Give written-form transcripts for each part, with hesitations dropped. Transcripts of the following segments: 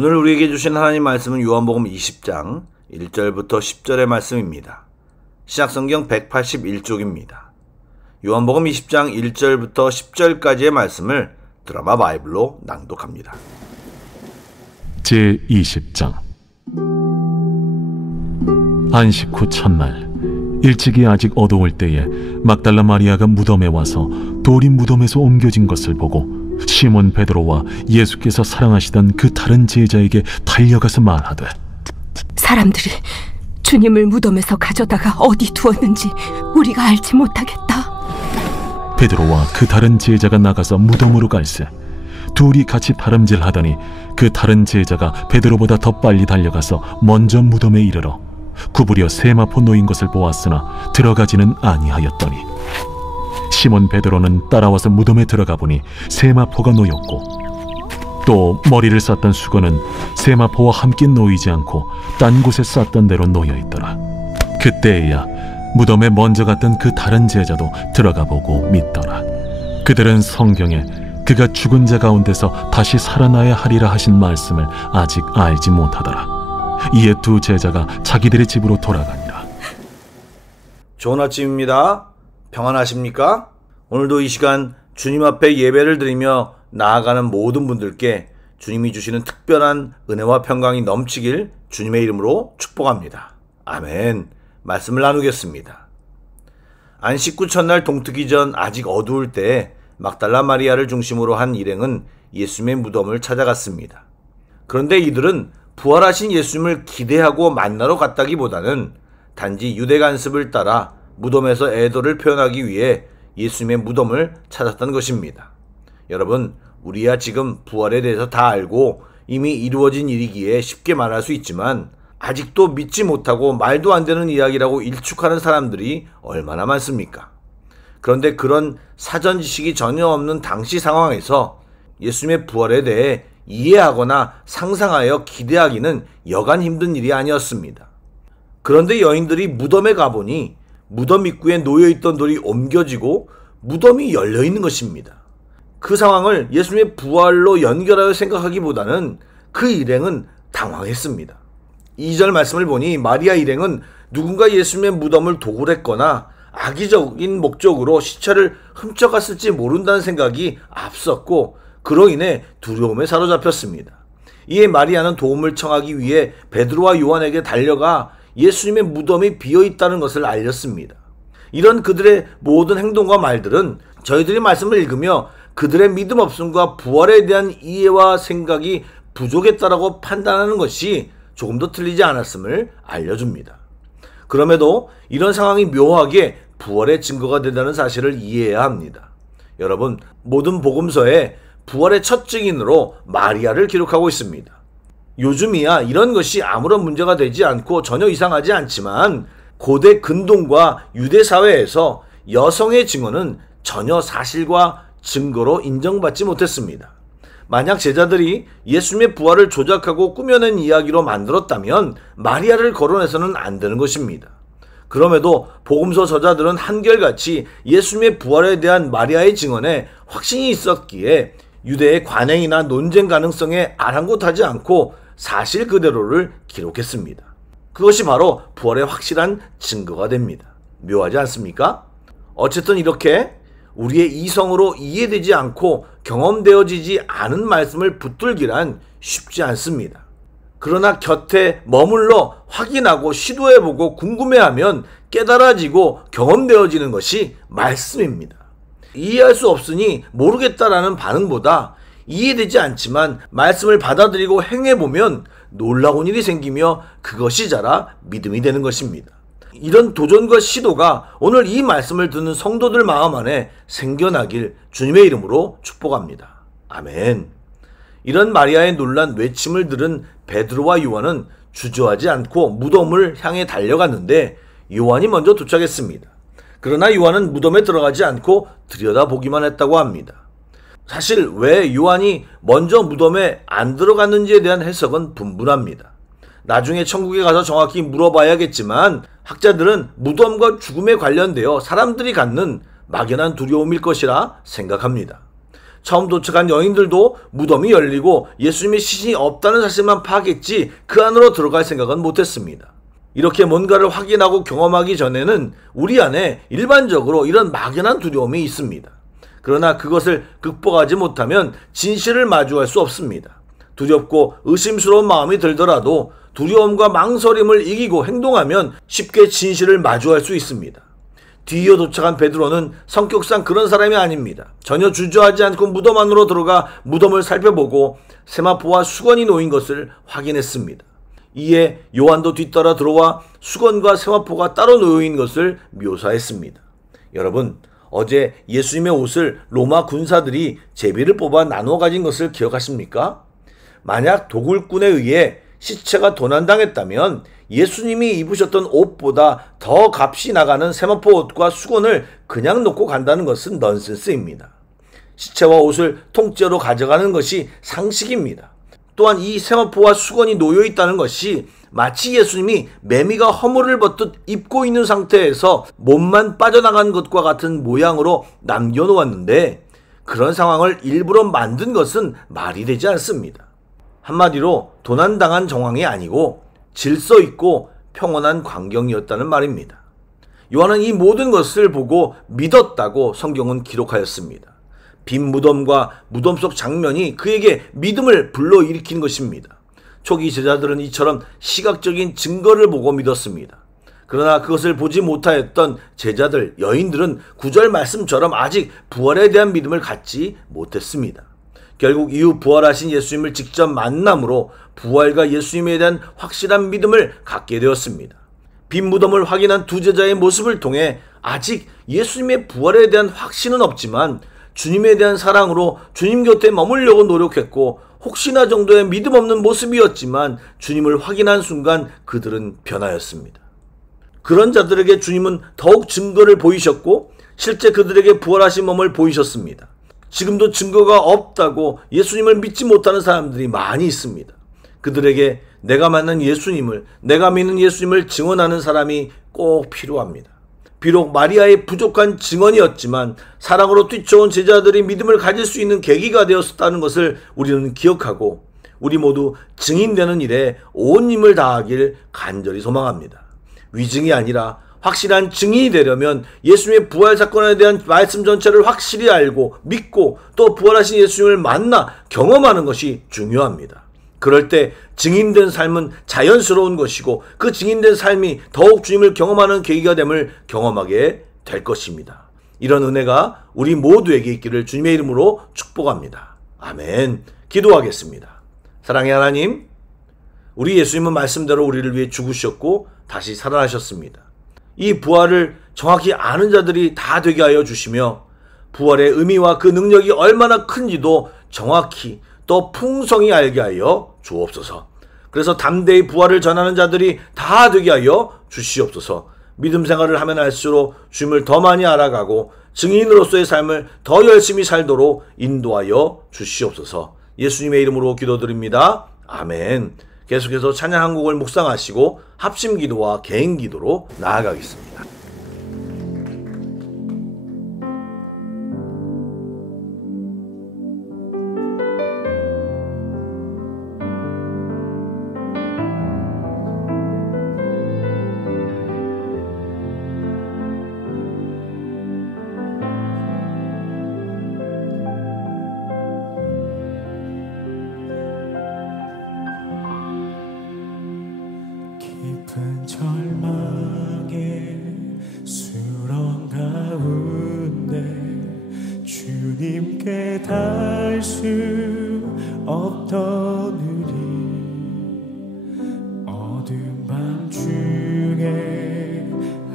오늘 우리에게 주신 하나님 말씀은 요한복음 20장 1절부터 10절의 말씀입니다. 신약성경 181쪽입니다. 요한복음 20장 1절부터 10절까지의 말씀을 드라마 바이블로 낭독합니다. 제20장. 안식 후 첫날 일찍이 아직 어두울 때에 막달라 마리아가 무덤에 와서 돌이 무덤에서 옮겨진 것을 보고 시몬 베드로와 예수께서 사랑하시던 그 다른 제자에게 달려가서 말하되, 사람들이 주님을 무덤에서 가져다가 어디 두었는지 우리가 알지 못하겠다. 베드로와 그 다른 제자가 나가서 무덤으로 갈새 둘이 같이 다름질하더니 그 다른 제자가 베드로보다 더 빨리 달려가서 먼저 무덤에 이르러 구부려 세마포 놓인 것을 보았으나 들어가지는 아니하였더니 시몬 베드로는 따라와서 무덤에 들어가 보니 세마포가 놓였고 또 머리를 쌌던 수건은 세마포와 함께 놓이지 않고 딴 곳에 쌌던 대로 놓여 있더라. 그때에야 무덤에 먼저 갔던 그 다른 제자도 들어가 보고 믿더라. 그들은 성경에 그가 죽은 자 가운데서 다시 살아나야 하리라 하신 말씀을 아직 알지 못하더라. 이에 두 제자가 자기들의 집으로 돌아가니라. 좋은 아침입니다. 평안하십니까? 오늘도 이 시간 주님 앞에 예배를 드리며 나아가는 모든 분들께 주님이 주시는 특별한 은혜와 평강이 넘치길 주님의 이름으로 축복합니다. 아멘. 말씀을 나누겠습니다. 안식 후 첫날 동트기 전 아직 어두울 때 막달라 마리아를 중심으로 한 일행은 예수님의 무덤을 찾아갔습니다. 그런데 이들은 부활하신 예수님을 기대하고 만나러 갔다기보다는 단지 유대 관습을 따라 무덤에서 애도를 표현하기 위해 예수님의 무덤을 찾았던 것입니다. 여러분, 우리야 지금 부활에 대해서 다 알고 이미 이루어진 일이기에 쉽게 말할 수 있지만 아직도 믿지 못하고 말도 안 되는 이야기라고 일축하는 사람들이 얼마나 많습니까? 그런데 그런 사전 지식이 전혀 없는 당시 상황에서 예수님의 부활에 대해 이해하거나 상상하여 기대하기는 여간 힘든 일이 아니었습니다. 그런데 여인들이 무덤에 가보니 무덤 입구에 놓여있던 돌이 옮겨지고 무덤이 열려있는 것입니다. 그 상황을 예수님의 부활로 연결하여 생각하기보다는 그 일행은 당황했습니다. 2절 말씀을 보니 마리아 일행은 누군가 예수님의 무덤을 도굴했거나 악의적인 목적으로 시체를 훔쳐갔을지 모른다는 생각이 앞섰고 그로 인해 두려움에 사로잡혔습니다. 이에 마리아는 도움을 청하기 위해 베드로와 요한에게 달려가 예수님의 무덤이 비어있다는 것을 알렸습니다. 이런 그들의 모든 행동과 말들은 저희들이 말씀을 읽으며 그들의 믿음 없음과 부활에 대한 이해와 생각이 부족했다라고 판단하는 것이 조금 더 틀리지 않았음을 알려줍니다. 그럼에도 이런 상황이 묘하게 부활의 증거가 된다는 사실을 이해해야 합니다. 여러분, 모든 복음서에 부활의 첫 증인으로 마리아를 기록하고 있습니다. 요즘이야 이런 것이 아무런 문제가 되지 않고 전혀 이상하지 않지만 고대 근동과 유대 사회에서 여성의 증언은 전혀 사실과 증거로 인정받지 못했습니다. 만약 제자들이 예수님의 부활을 조작하고 꾸며낸 이야기로 만들었다면 마리아를 거론해서는 안 되는 것입니다. 그럼에도 복음서 저자들은 한결같이 예수님의 부활에 대한 마리아의 증언에 확신이 있었기에 유대의 관행이나 논쟁 가능성에 아랑곳하지 않고 사실 그대로를 기록했습니다. 그것이 바로 부활의 확실한 증거가 됩니다. 묘하지 않습니까? 어쨌든 이렇게 우리의 이성으로 이해되지 않고 경험되어지지 않은 말씀을 붙들기란 쉽지 않습니다. 그러나 곁에 머물러 확인하고 시도해보고 궁금해하면 깨달아지고 경험되어지는 것이 말씀입니다. 이해할 수 없으니 모르겠다라는 반응보다 이해되지 않지만 말씀을 받아들이고 행해보면 놀라운 일이 생기며 그것이 자라 믿음이 되는 것입니다. 이런 도전과 시도가 오늘 이 말씀을 듣는 성도들 마음 안에 생겨나길 주님의 이름으로 축복합니다. 아멘. 이런 마리아의 놀란 외침을 들은 베드로와 요한은 주저하지 않고 무덤을 향해 달려갔는데 요한이 먼저 도착했습니다. 그러나 요한은 무덤에 들어가지 않고 들여다보기만 했다고 합니다. 사실 왜 요한이 먼저 무덤에 안 들어갔는지에 대한 해석은 분분합니다. 나중에 천국에 가서 정확히 물어봐야겠지만 학자들은 무덤과 죽음에 관련되어 사람들이 갖는 막연한 두려움일 것이라 생각합니다. 처음 도착한 여인들도 무덤이 열리고 예수님의 시신이 없다는 사실만 파악했지 그 안으로 들어갈 생각은 못했습니다. 이렇게 뭔가를 확인하고 경험하기 전에는 우리 안에 일반적으로 이런 막연한 두려움이 있습니다. 그러나 그것을 극복하지 못하면 진실을 마주할 수 없습니다. 두렵고 의심스러운 마음이 들더라도 두려움과 망설임을 이기고 행동하면 쉽게 진실을 마주할 수 있습니다. 뒤이어 도착한 베드로는 성격상 그런 사람이 아닙니다. 전혀 주저하지 않고 무덤 안으로 들어가 무덤을 살펴보고 세마포와 수건이 놓인 것을 확인했습니다. 이에 요한도 뒤따라 들어와 수건과 세마포가 따로 놓인 것을 묘사했습니다. 여러분, 어제 예수님의 옷을 로마 군사들이 제비를 뽑아 나누어 가진 것을 기억하십니까? 만약 도굴꾼에 의해 시체가 도난당했다면 예수님이 입으셨던 옷보다 더 값이 나가는 세마포 옷과 수건을 그냥 놓고 간다는 것은 넌센스입니다. 시체와 옷을 통째로 가져가는 것이 상식입니다. 또한 이 세마포와 수건이 놓여 있다는 것이 마치 예수님이 매미가 허물을 벗듯 입고 있는 상태에서 몸만 빠져나간 것과 같은 모양으로 남겨놓았는데 그런 상황을 일부러 만든 것은 말이 되지 않습니다. 한마디로 도난당한 정황이 아니고 질서 있고 평온한 광경이었다는 말입니다. 요한은 이 모든 것을 보고 믿었다고 성경은 기록하였습니다. 빈 무덤과 무덤 속 장면이 그에게 믿음을 불러일으킨 것입니다. 초기 제자들은 이처럼 시각적인 증거를 보고 믿었습니다. 그러나 그것을 보지 못하였던 제자들, 여인들은 구절 말씀처럼 아직 부활에 대한 믿음을 갖지 못했습니다. 결국 이후 부활하신 예수님을 직접 만남으로 부활과 예수님에 대한 확실한 믿음을 갖게 되었습니다. 빈 무덤을 확인한 두 제자의 모습을 통해 아직 예수님의 부활에 대한 확신은 없지만 주님에 대한 사랑으로 주님 곁에 머물려고 노력했고 혹시나 정도의 믿음 없는 모습이었지만 주님을 확인한 순간 그들은 변하였습니다. 그런 자들에게 주님은 더욱 증거를 보이셨고 실제 그들에게 부활하신 몸을 보이셨습니다. 지금도 증거가 없다고 예수님을 믿지 못하는 사람들이 많이 있습니다. 그들에게 내가 믿는 예수님을 증언하는 사람이 꼭 필요합니다. 비록 마리아의 부족한 증언이었지만 사랑으로 뛰쳐온 제자들이 믿음을 가질 수 있는 계기가 되었다는 것을 우리는 기억하고 우리 모두 증인되는 일에 온 힘을 다하길 간절히 소망합니다. 위증이 아니라 확실한 증인이 되려면 예수님의 부활 사건에 대한 말씀 전체를 확실히 알고 믿고 또 부활하신 예수님을 만나 경험하는 것이 중요합니다. 그럴 때 증인된 삶은 자연스러운 것이고 그 증인된 삶이 더욱 주님을 경험하는 계기가 됨을 경험하게 될 것입니다. 이런 은혜가 우리 모두에게 있기를 주님의 이름으로 축복합니다. 아멘. 기도하겠습니다. 사랑의 하나님, 우리 예수님은 말씀대로 우리를 위해 죽으셨고 다시 살아나셨습니다. 이 부활을 정확히 아는 자들이 다 되게 하여 주시며 부활의 의미와 그 능력이 얼마나 큰지도 정확히 또 풍성히 알게 하여 주옵소서. 그래서 담대히 부활을 전하는 자들이 다 되게 하여 주시옵소서. 믿음 생활을 하면 할수록 주님을 더 많이 알아가고 증인으로서의 삶을 더 열심히 살도록 인도하여 주시옵소서. 예수님의 이름으로 기도드립니다. 아멘. 계속해서 찬양 한 곡을 묵상하시고 합심 기도와 개인 기도로 나아가겠습니다. 깊은 절망의 수렁 가운데 주님께 닿을 수 없던 우리 어두운 밤중에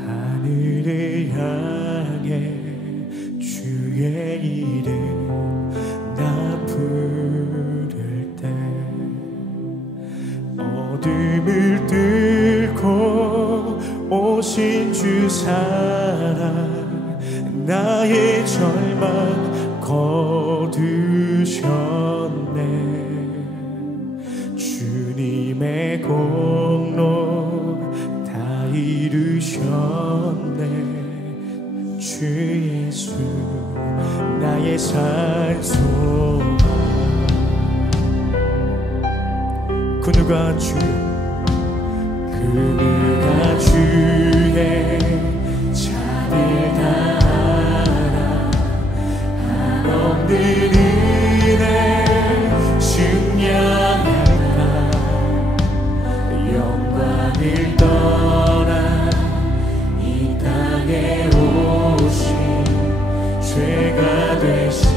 하늘을 향해 주의 이름 나 부를 때 어둠을 뚫고 오신 주 사랑 나의 절망 거두셨네. 주님의 공로 다 이루셨네. 주 예수 나의 산소망. 그 누가 주의 자비를 다하라. 한없는 은혜 증량한다. 영광을 떠나 이 땅에 오신 죄가 되신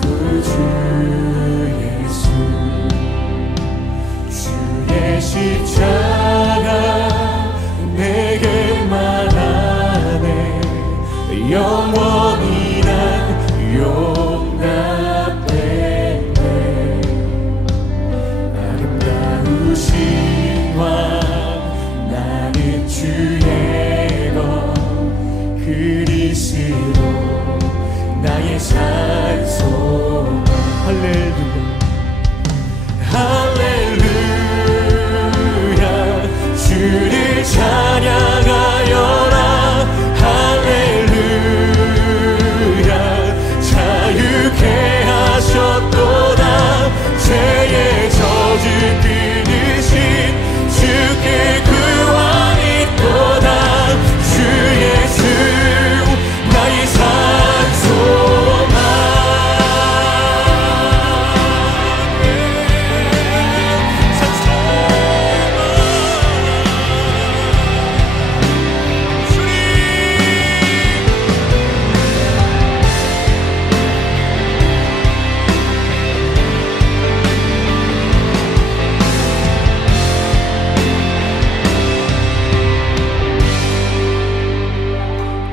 구주 예수. 주의 십자가 내게만 하네. 영원히 난 용납했네. 아름다우신 왕 나는 주의 것 그리스도 나의 산소망. 할렐루야 할렐루야 주를 찬양하여라. 할렐루야 자유케 하셨도다. 죄의 저주 끊으신 주께 구원 있도다. 주 예수 나의 산소망.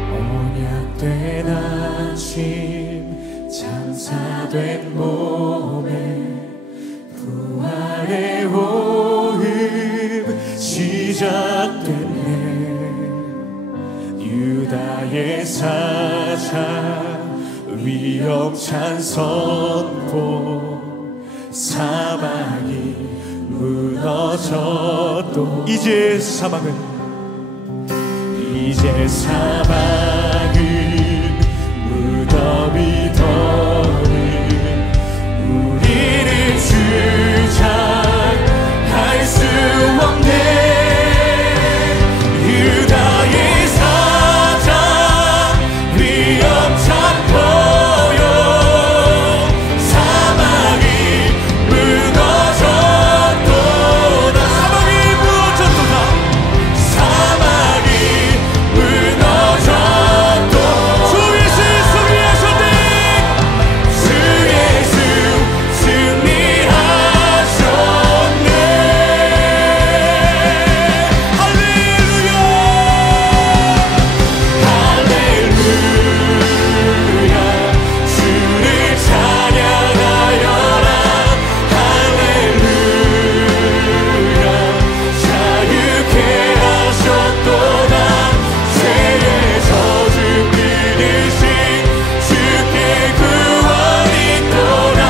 언약된 아침 장사된 몸에 부활의 호흡 시작됐네. 유다의 사자 위험찬 선포. 사막이 무너져도 이제 사막은 무덤이 더는 우리를 주장할 수 없네. 유다의 사자 위험찬 포효. 사막이 무너졌도다. 사막이 무너졌도다. 사막이 무너졌도. 주 예수 승리하셨네. 주 예수 승리하셨네. 할렐루야 할렐루야 주를 찬양하여라. 할렐루야 자유케 하셨도다. 죄의 저주 끊으신 주께 구원 있도다.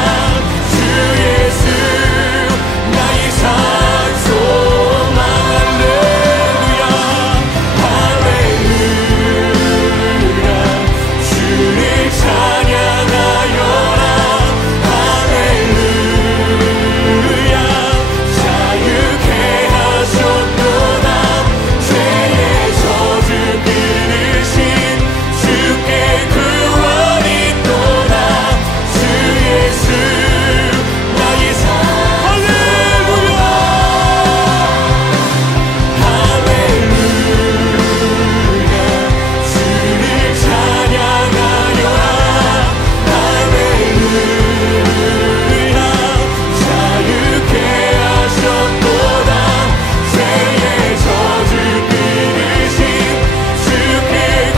주 예수 나의 산소망. 할렐루야 할렐루야 주를 찬양하여라. 할렐루야 자유케 하셨도다. 죄의 저주 끊으신 주께 구원 있도다. 주 예수 나의 할렐루야 할렐루야 주를 찬양하여라. 할렐루야 자유케 하셨도다. 죄의 저주 끊으신 주께 구원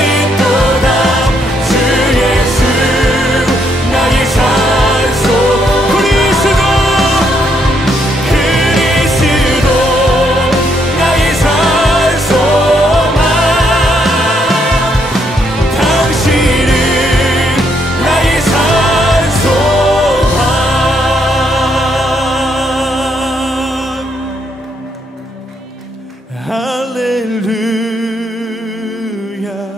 있도다. 주 예수 나의 산소. 그리스도 나의 산소망. 당신은 나의 산소망. 할렐루야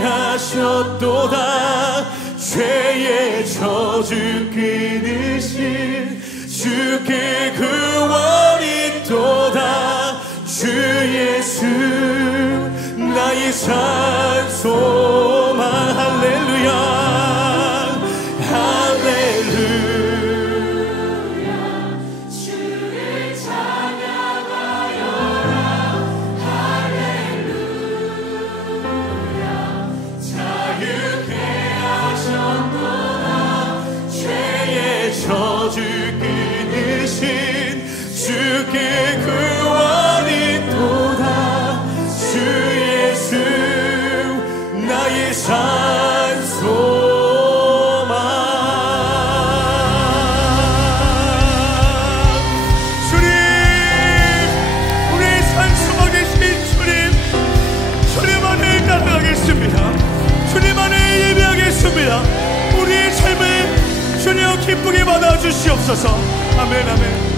하셨도다. 죄의 저주 끊으신 주께 구원이 또다. 주 예수 나의 산 소망. 할렐루야 할렐루야. 주를 찬양하여라. 할렐루야. 자유케 하셨도다. 죄의 저주 끊으신 주께 구원이 또다. 주 예수 나의 산 소망. 주님, 우리 산 소망 되신 주님, 주님 안에 따라가겠습니다. 주님 안에 예배하겠습니다. 우리의 삶을 주님 기쁘게 받아주시옵소서. 아멘 아멘.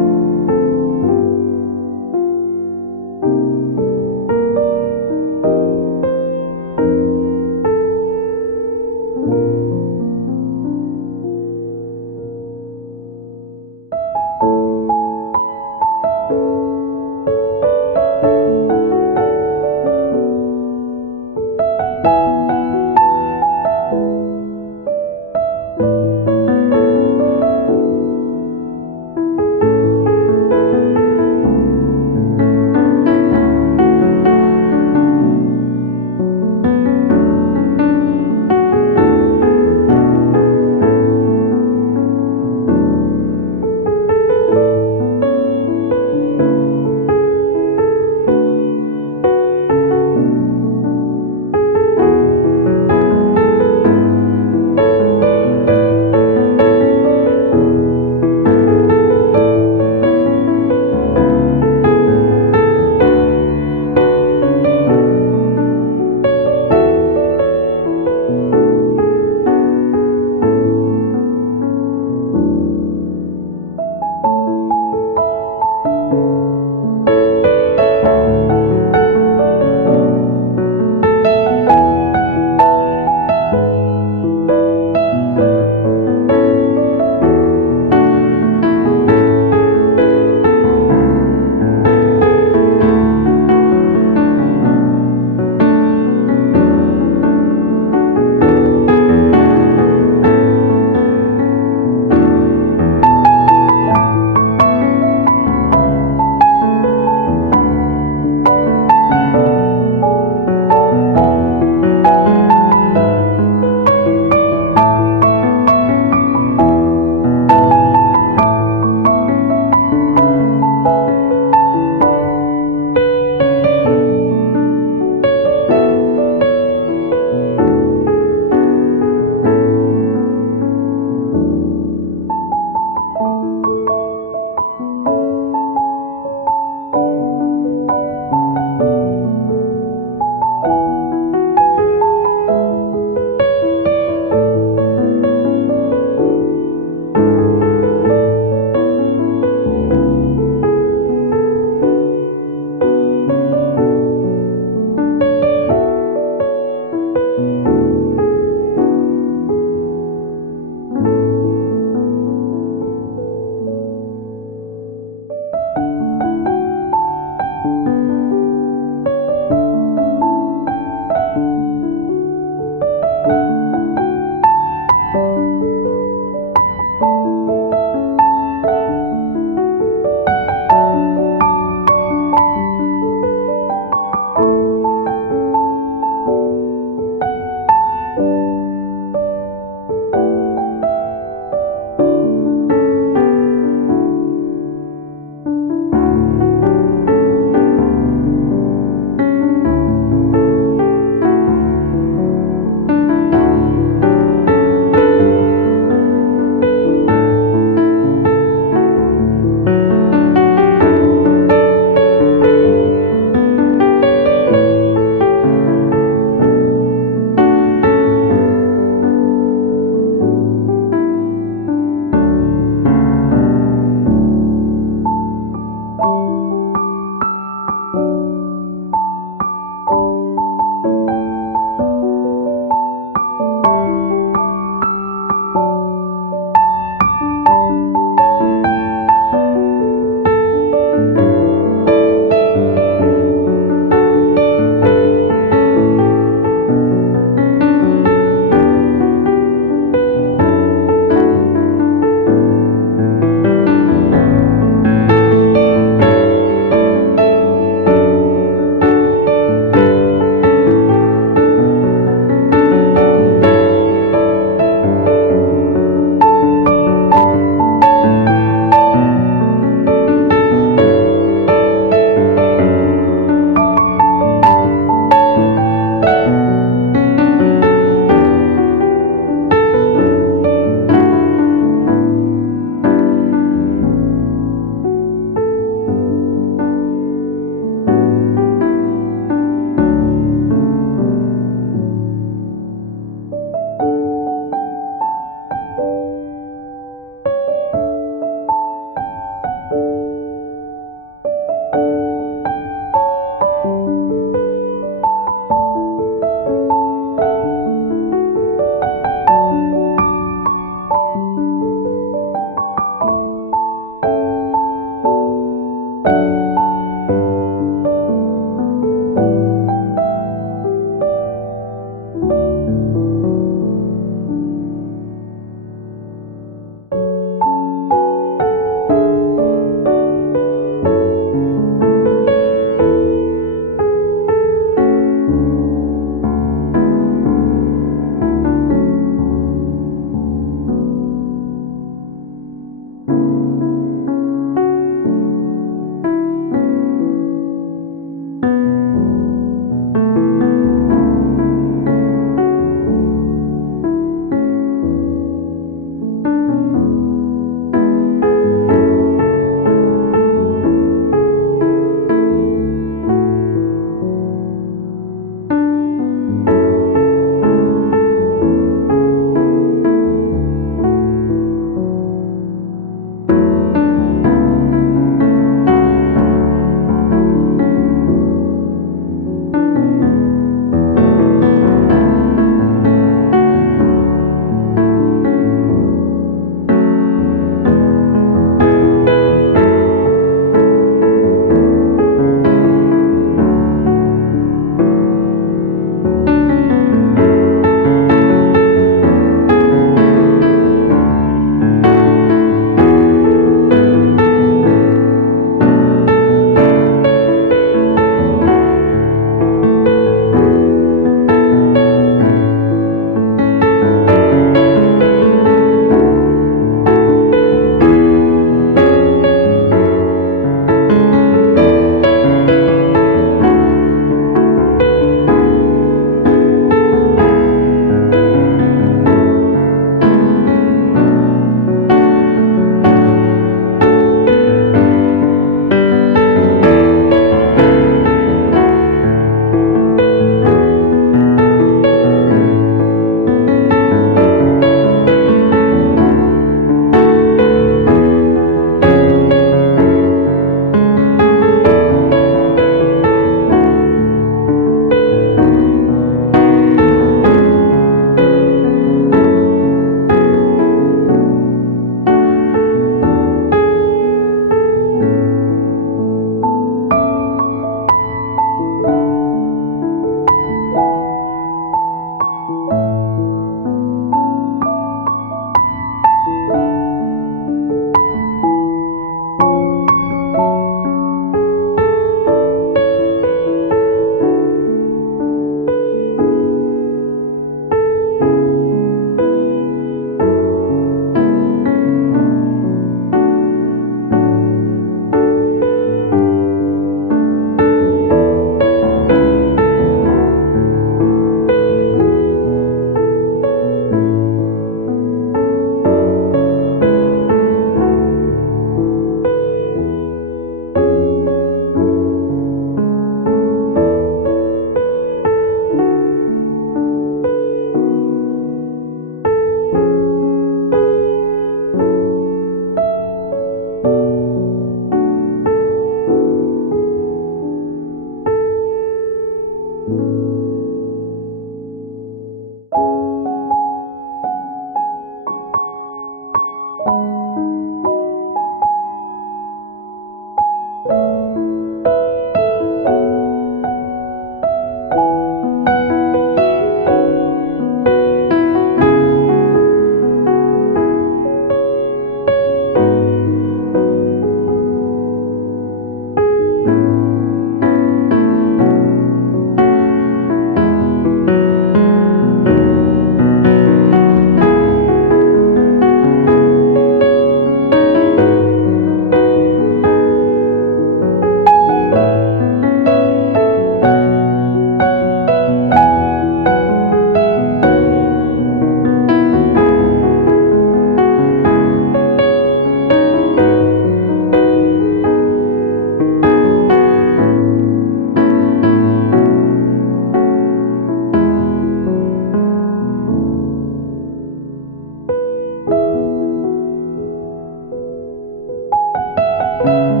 주님.